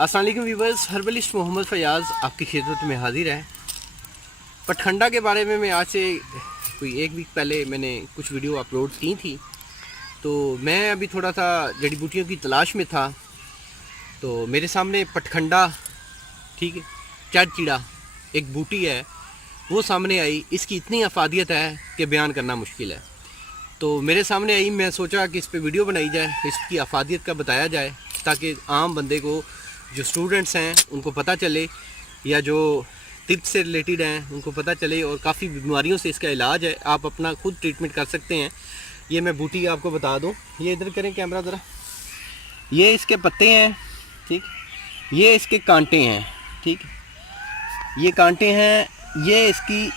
अस्सलाम वालेकुम viewers, herbalist Mohammad Fayaz आपकी खिदमत में हाजिर है। पटखंडा के बारे में मैं आज से कोई एक वीक पहले मैंने कुछ वीडियो अपलोड की थी। तो मैं अभी थोड़ा सा जड़ी बूटियों की तलाश में था, तो मेरे सामने पटखंडा, ठीक है, चढ़चीड़ा एक बूटी है, वो सामने आई। इसकी इतनी अफादियत है कि बयान करना मुश्किल है। तो मेरे सामने आई, मैं सोचा कि इस पर वीडियो बनाई जाए, इसकी अफादियत का बताया जाए, ताकि आम बंदे को, जो स्टूडेंट्स हैं उनको पता चले, या जो तिब्ब से रिलेटेड हैं उनको पता चले। और काफ़ी बीमारियों से इसका इलाज है, आप अपना खुद ट्रीटमेंट कर सकते हैं। ये मैं बूटी आपको बता दूं, ये इधर करें कैमरा ज़रा। ये इसके पत्ते हैं, ठीक, ये इसके कांटे हैं, ठीक, ये कांटे हैं, ये इसकी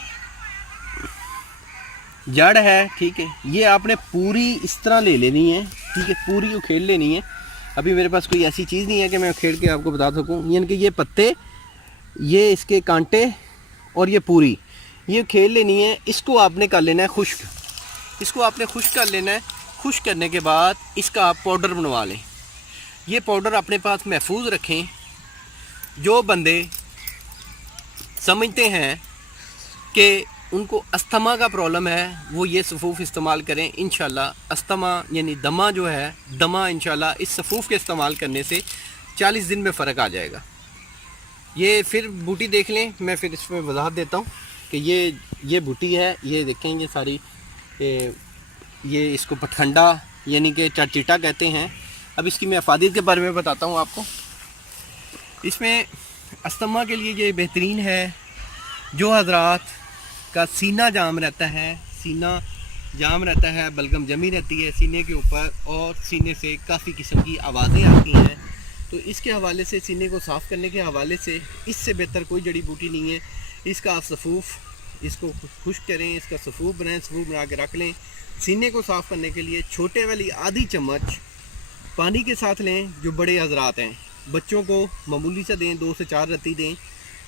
जड़ है, ठीक है। ये आपने पूरी इस तरह ले लेनी है, ठीक है, पूरी उखेड़ लेनी है। अभी मेरे पास कोई ऐसी चीज़ नहीं है कि मैं उखेड़ के आपको बता सकूं। यानी कि ये पत्ते, ये इसके कांटे और ये पूरी, ये उखेड़ लेनी है। इसको आपने कर लेना है खुश्क, इसको आपने खुश्क कर लेना है। खुश्क करने के बाद इसका आप पाउडर बनवा लें। ये पाउडर अपने पास महफूज रखें। जो बंदे समझते हैं कि उनको अस्थमा का प्रॉब्लम है, वो ये सफ़ूफ़ इस्तेमाल करें। इंशाल्लाह अस्थमा यानी दमा जो है, दमा इंशाल्लाह इस सफ़ूफ़ के इस्तेमाल करने से 40 दिन में फ़र्क आ जाएगा। ये फिर बूटी देख लें, मैं फिर इसमें वजाहत देता हूँ कि ये बूटी है। ये देखें, ये सारी ये इसको पटखंडा यानी कि चढ़चीटा कहते हैं। अब इसकी मैं अफादियत के बारे में बताता हूँ आपको। इसमें अस्थमा के लिए ये बेहतरीन है। जो हजरात का सीना जाम रहता है, सीना जाम रहता है, बलगम जमी रहती है सीने के ऊपर, और सीने से काफ़ी किस्म की आवाज़ें आती हैं, तो इसके हवाले से, सीने को साफ़ करने के हवाले से इससे बेहतर कोई जड़ी बूटी नहीं है। इसका आप सफ़ूफ़, इसको खुश्क करें, इसका सफ़ूफ़ बनाएं, सफ़ूफ़ बना के रख लें। सीने को साफ़ करने के लिए छोटे वाली आधी चम्मच पानी के साथ लें। जो बड़े हजरात हैं, बच्चों को मामूली सा दें, 2 से 4 रत्ती दें।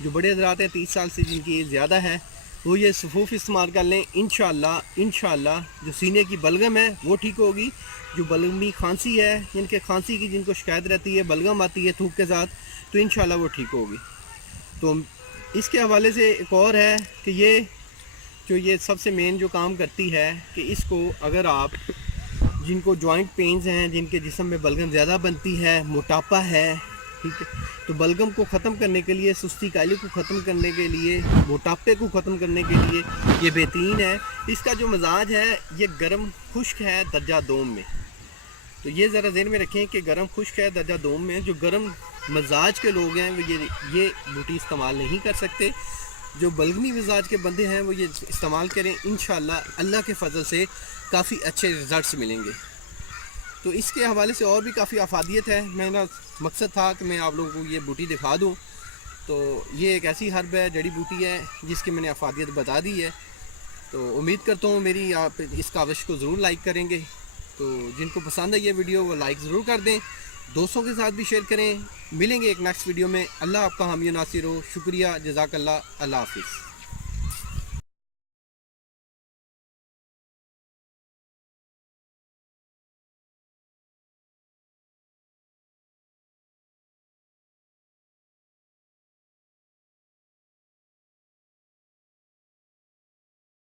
जो बड़े हजरात हैं 30 साल से जिनकी एज ज़्यादा है, वो ये सफ़ूफ़ इस्तेमाल कर लें। इंशाल्लाह जो सीने की बलगम है वो ठीक होगी। जो बलगमी खांसी है, जिनके खांसी की जिनको शिकायत रहती है, बलगम आती है थूक के साथ, तो इंशाल्लाह वो ठीक होगी। तो इसके हवाले से एक और है कि ये सबसे मेन जो काम करती है कि इसको अगर आप, जिनको जॉइंट पेन्स हैं, जिनके जिस्म में बलगम ज़्यादा बनती है, मोटापा है, ठीक है, तो बलगम को ख़त्म करने के लिए, सुस्ती कायली को ख़त्म करने के लिए, मोटापे को ख़त्म करने के लिए ये बेहतरीन है। इसका जो मजाज है ये गर्म खुश्क है दर्जा दोम में। तो ये ज़रा ज़हन में रखें कि गर्म खुश्क है दर्जा दोम में। जो गर्म मजाज के लोग हैं वो ये बूटी इस्तेमाल नहीं कर सकते। जो बलगमी मिजाज के बंदे हैं वो ये इस्तेमाल करें। इंशाल्लाह अल्लाह के फजल से काफ़ी अच्छे रिज़ल्ट्स मिलेंगे। तो इसके हवाले से और भी काफ़ी अफादियत है। मेरा मकसद था कि मैं आप लोगों को ये बूटी दिखा दूँ। तो ये एक ऐसी हर्ब है, जड़ी बूटी है, जिसकी मैंने अफादियत बता दी है। तो उम्मीद करता हूँ मेरी आप इस काविश को ज़रूर लाइक करेंगे। तो जिनको पसंद है ये वीडियो वो लाइक ज़रूर कर दें, दोस्तों के साथ भी शेयर करें। मिलेंगे एक नेक्स्ट वीडियो में। अल्लाह आपका हामी नासिर हो। शुक्रिया, जज़ाकल्लाह, अल्लाह हाफिज़।